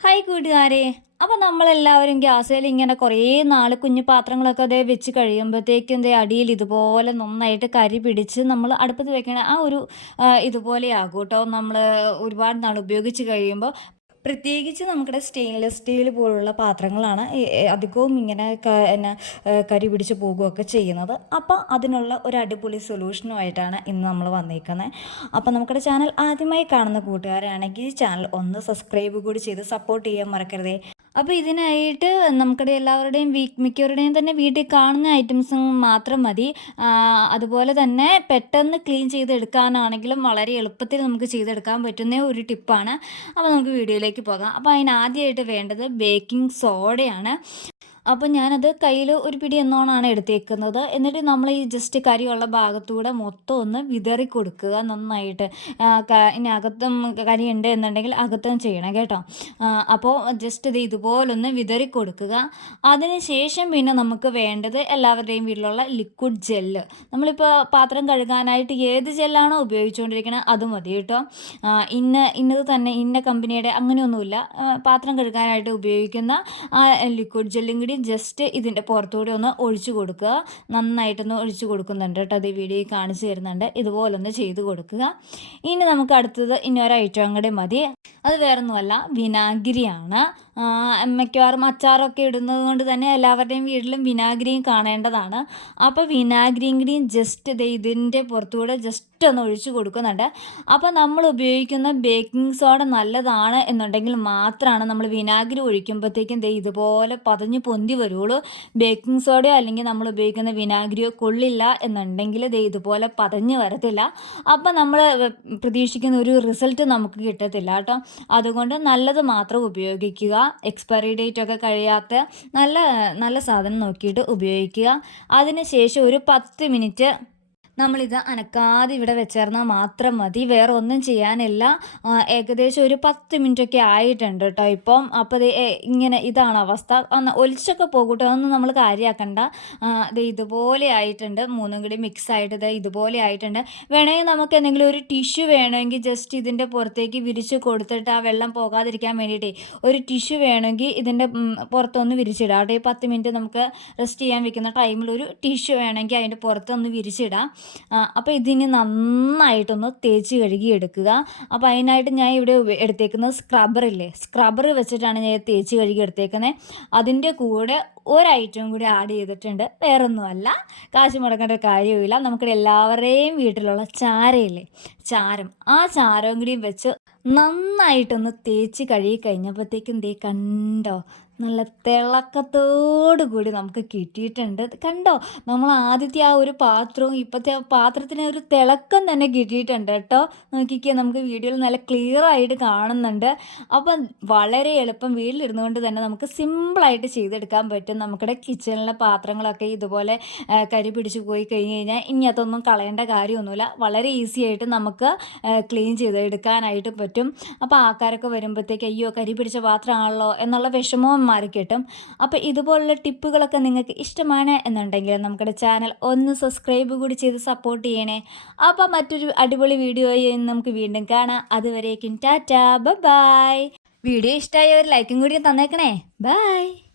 Hi കൂട്ടുകാരെ. അപ്പോൾ നമ്മളെല്ലാവരും ഗ്യാസിൽ ഇങ്ങനെ കുറേ നാൾ കുഞ്ഞു പാത്രങ്ങളൊക്കെ അതേ വെച്ച് കഴിയുമ്പോഴത്തേക്കും എന്തേ അടിയിൽ ഇതുപോലെ നന്നായിട്ട് കരി പിടിച്ച് നമ്മൾ അടുപ്പത്ത് വെക്കണ ആ ഒരു ഇതുപോലെ ആകും കേട്ടോ. നമ്മൾ ഒരുപാട് നാൾ ഉപയോഗിച്ച് കഴിയുമ്പോൾ പ്രത്യേകിച്ച് നമ്മുടെ സ്റ്റെയിൻലെസ് സ്റ്റീൽ പോലുള്ള പാത്രങ്ങളാണ് അധികവും ഇങ്ങനെ എന്നാ കരി പിടിച്ച് പോകുകയൊക്കെ ചെയ്യുന്നത്. അപ്പോൾ അതിനുള്ള ഒരു അടിപൊളി സൊല്യൂഷനുമായിട്ടാണ് ഇന്ന് നമ്മൾ വന്നിരിക്കുന്നത് അപ്പോൾ നമ്മുടെ ചാനൽ ആദ്യമായി കാണുന്ന കൂട്ടുകാരാണെങ്കിൽ ചാനൽ ഒന്ന് സബ്സ്ക്രൈബ് കൂടി ചെയ്ത് സപ്പോർട്ട് ചെയ്യാൻ മറക്കരുതേ. അപ്പോൾ ഇതിനായിട്ട് നമുക്കിടെ എല്ലാവരുടെയും വീ മിക്കവരുടെയും തന്നെ വീട്ടിൽ കാണുന്ന ഐറ്റംസ് മാത്രം മതി. അതുപോലെ തന്നെ പെട്ടെന്ന് ക്ലീൻ ചെയ്തെടുക്കാനാണെങ്കിലും വളരെ എളുപ്പത്തിൽ നമുക്ക് ചെയ്തെടുക്കാൻ പറ്റുന്ന ഒരു ടിപ്പാണ്. അപ്പോൾ നമുക്ക് വീഡിയോയിലേക്ക് പോകാം. അപ്പോൾ അതിനാദ്യമായിട്ട് വേണ്ടത് ബേക്കിംഗ് സോഡയാണ്. അപ്പോൾ ഞാനത് കയ്യിൽ ഒരു പിടി എന്നോണാണ് എടുത്തേക്കുന്നത്. എന്നിട്ട് നമ്മൾ ഈ ജസ്റ്റ് കരിയുള്ള ഭാഗത്തൂടെ മൊത്തം ഒന്ന് വിതറി കൊടുക്കുക. നന്നായിട്ട് ഇനി അകത്തും കരി ഉണ്ട് എന്നുണ്ടെങ്കിൽ അകത്തും ചെയ്യണം കേട്ടോ. അപ്പോൾ ജസ്റ്റ് ഇത് ഇതുപോലൊന്ന് വിതറി കൊടുക്കുക. അതിന് ശേഷം പിന്നെ നമുക്ക് വേണ്ടത് എല്ലാവരുടെയും വീട്ടിലുള്ള ലിക്വിഡ് ജെല്ല് നമ്മളിപ്പോൾ പാത്രം കഴുകാനായിട്ട് ഏത് ജെല്ലാണോ ഉപയോഗിച്ചുകൊണ്ടിരിക്കുന്നത് അത് മതി കേട്ടോ. ഇന്ന ഇന്നത് തന്നെ ഇന്ന കമ്പനിയുടെ അങ്ങനെയൊന്നുമില്ല. പാത്രം കഴുകാനായിട്ട് ഉപയോഗിക്കുന്ന ആ ലിക്വിഡ് ജെല്ലും കൂടി ജസ്റ്റ് ഇതിന്റെ പുറത്തുകൂടി ഒന്ന് ഒഴിച്ചു കൊടുക്കുക. നന്നായിട്ടൊന്ന് ഒഴിച്ചു കൊടുക്കുന്നുണ്ട് കേട്ടോ. അത് ഈ വീഡിയോ കാണിച്ചു തരുന്നുണ്ട്. ഇതുപോലൊന്ന് ചെയ്ത് കൊടുക്കുക. ഇനി നമുക്ക് അടുത്തത് ഇനി ഒരു ഐറ്റം കൂടെ മതി. അത് വേറൊന്നുമല്ല വിനാഗിരിയാണ്. മിക്കവാറും അച്ചാറൊക്കെ ഇടുന്നത് കൊണ്ട് തന്നെ എല്ലാവരുടെയും വീട്ടിലും വിനാഗിരിയും കാണേണ്ടതാണ്. അപ്പോൾ വിനാഗിരിയും കൂടിയും ജസ്റ്റ് ഇത് ഇതിന്റെ പുറത്തുകൂടെ ജസ്റ്റ് ഒന്ന് ഒഴിച്ചു കൊടുക്കുന്നുണ്ട്. അപ്പോൾ നമ്മൾ ഉപയോഗിക്കുന്ന ബേക്കിംഗ് സോഡ നല്ലതാണ് എന്നുണ്ടെങ്കിൽ മാത്രമാണ് നമ്മൾ വിനാഗിരി ഒഴിക്കുമ്പോഴത്തേക്കും ദേ ഇതുപോലെ പതഞ്ഞു വരുള്ളൂ. ബേക്കിംഗ് സോഡയോ അല്ലെങ്കിൽ നമ്മൾ ഉപയോഗിക്കുന്ന വിനാഗിരിയോ കൊള്ളില്ല എന്നുണ്ടെങ്കിൽ ദേ ഇതുപോലെ പതഞ്ഞ് വരത്തില്ല. അപ്പം നമ്മൾ പ്രതീക്ഷിക്കുന്ന ഒരു റിസൾട്ട് നമുക്ക് കിട്ടത്തില്ല കേട്ടോ. അതുകൊണ്ട് നല്ലത് മാത്രം ഉപയോഗിക്കുക. എക്സ്പയറി ഡേറ്റ് ഒക്കെ കഴിയാത്ത നല്ല നല്ല സാധനം നോക്കിയിട്ട് ഉപയോഗിക്കുക. അതിന് ശേഷം ഒരു പത്ത് മിനിറ്റ് നമ്മളിത് അനക്കാതെ ഇവിടെ വെച്ചേർന്നാൽ മാത്രം മതി. വേറെ ഒന്നും ചെയ്യാനില്ല ഏകദേശം ഒരു പത്ത് മിനിറ്റൊക്കെ ആയിട്ടുണ്ട് കേട്ടോ ഇപ്പം. അപ്പോൾ ഇങ്ങനെ ഇതാണ് അവസ്ഥ. ഒന്ന് ഒലിച്ചൊക്കെ പോകട്ടെ അതൊന്നും നമ്മൾ കാര്യമാക്കണ്ട ഇത് ഇതുപോലെ ആയിട്ടുണ്ട്. മൂന്നും കൂടി മിക്സ് ആയിട്ട് ഇത് ഇതുപോലെ ആയിട്ടുണ്ട്. വേണമെങ്കിൽ നമുക്ക് എന്തെങ്കിലും ഒരു ടിഷ്യൂ വേണമെങ്കിൽ ജസ്റ്റ് ഇതിന്റെ പുറത്തേക്ക് വിരിച്ച് കൊടുത്തിട്ട് ആ വെള്ളം പോകാതിരിക്കാൻ വേണ്ടിയിട്ടേ ഒരു ടിഷ്യൂ വേണമെങ്കിൽ ഇതിന്റെ പുറത്തൊന്ന് വിരിച്ചിടാം. ഈ പത്ത് മിനിറ്റ് നമുക്ക് റെസ്റ്റ് ചെയ്യാൻ വെക്കുന്ന ടൈമിൽ ഒരു ടിഷ്യൂ വേണമെങ്കിൽ അതിന്റെ പുറത്തൊന്ന് വിരിച്ചിടാം. അപ്പോൾ ഇതിന് നന്നായിട്ടൊന്ന് തേച്ച് കഴുകി എടുക്കുക. അപ്പോൾ അതിനായിട്ട് ഞാൻ ഇവിടെ എടുത്തേക്കുന്നത് സ്ക്രബ്ബറില്ലേ സ്ക്രബ്ബർ വെച്ചിട്ടാണ് ഞാൻ തേച്ച് കഴുകി എടുത്തേക്കുന്നത് അതിന്റെ കൂടെ ഒരൈറ്റം കൂടി ആഡ് ചെയ്തിട്ടുണ്ട്. വേറൊന്നുമല്ല. കാശ് മുടക്കേണ്ട കാര്യമില്ല നമുക്ക് എല്ലാവരുടെയും വീട്ടിലുള്ള ചാരയില്ലേ? ചാരം. ആ ചാരവും കൂടിയും വെച്ച് നന്നായിട്ടൊന്ന് തേച്ച് കഴുകി കഴിഞ്ഞപ്പോഴത്തേക്കും ദേ കണ്ടോ? നല്ല തിളക്കത്തോടു കൂടി നമുക്ക് കിട്ടിയിട്ടുണ്ട്. കണ്ടോ? നമ്മൾ ആദ്യത്തെ ആ ഒരു പാത്രവും ഇപ്പോഴത്തെ ആ പാത്രത്തിന് ഒരു തിളക്കം തന്നെ കിട്ടിയിട്ടുണ്ട് കേട്ടോ. നോക്കിക്കേ നമുക്ക് വീഡിയോയിൽ നല്ല ക്ലിയർ ആയിട്ട് കാണുന്നുണ്ട്. അപ്പം വളരെ എളുപ്പം വീട്ടിലിരുന്നുകൊണ്ട് തന്നെ നമുക്ക് സിമ്പിളായിട്ട് ചെയ്തെടുക്കാൻ പറ്റും. നമ്മുടെ കിച്ചണിലെ പാത്രങ്ങളൊക്കെ ഇതുപോലെ കരി പിടിച്ച് പോയി കഴിഞ്ഞ് കഴിഞ്ഞാൽ ഇനി അതൊന്നും കളയേണ്ട കാര്യമൊന്നുമില്ല. വളരെ ഈസി ആയിട്ട് നമുക്ക് ക്ലീൻ ചെയ്ത് എടുക്കാനായിട്ട് പറ്റും. അപ്പോൾ ആൾക്കാരൊക്കെ വരുമ്പോഴത്തേക്ക് അയ്യോ കരി പിടിച്ച പാത്രമാണല്ലോ എന്നുള്ള വിഷമവും മാറി കിട്ടും. അപ്പോൾ ഇതുപോലുള്ള ടിപ്പുകളൊക്കെ നിങ്ങൾക്ക് ഇഷ്ടമാണ് എന്നുണ്ടെങ്കിൽ നമ്മുടെ ചാനൽ ഒന്ന് സബ്സ്ക്രൈബ് കൂടി ചെയ്ത് സപ്പോർട്ട് ചെയ്യണേ. അപ്പോൾ മറ്റൊരു അടിപൊളി വീഡിയോയിൽ നമുക്ക് വീണ്ടും കാണാം. അതുവരേക്കും ടാറ്റാ. ബൈ വീഡിയോ ഇഷ്ടമായ ഒരു ലൈക്കും കൂടി തന്നേക്കണേ. ബൈ.